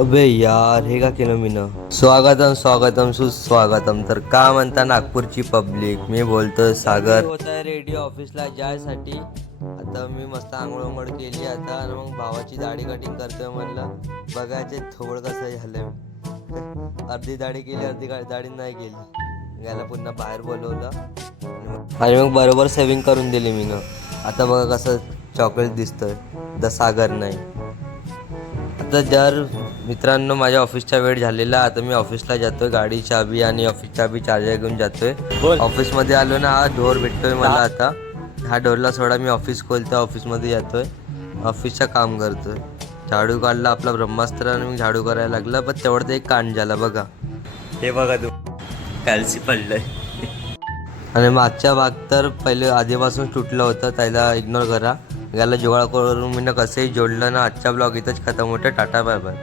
अबे यार हे का केलं मी ना. स्वागतम स्वागतम सुस्वागतम. तर का म्हणता नागपूरची पब्लिक, मी बोलतोय सागर. होत आहे रेडी ऑफिसला जायसाठी. आता मी मस्त आंघोळ उंघोळ केली आता, आणि मग भावाची दाढी कटिंग करतोय. म्हणलं बघायचे थोबड कसं झालं. अर्धी दाढी केली, अर्धी दाढी नाही केली. याला पुन्हा बाहेर बोलवलं आणि मग बरोबर सेविंग करून दिली मी ना. आता बघा कसं चॉकलेट दिसतोय. द सागर नाही. आता जर मित्रांनो माझ्या ऑफिसचा वेळ झालेला, आता मी ऑफिसला जातोय. गाडी चाबी आणि ऑफिस चाबी चार्जर घेऊन जातोय. ऑफिसमध्ये आलो ना, हा डोर भेटतोय मला आता. हा डोरला सोडा मी ऑफिस खोलतोय, ऑफिसमध्ये जातोय, ऑफिसचं काम करतोय. झाडू काढला आपला ब्रह्मास्त्र आणि मी झाडू करायला लागला. पण तेवढं एक कांड झाला बघा. हे बघा तू कॅल्सी पडलंय. आणि मागच्या भाग तर पहिले आधीपासून तुटलं होतं, त्याला इग्नोर करा. याला जुगाड करून मी कसंही जोडलं ना. आजचा ब्लॉग इथंच खतम होतं. Tata bye bye.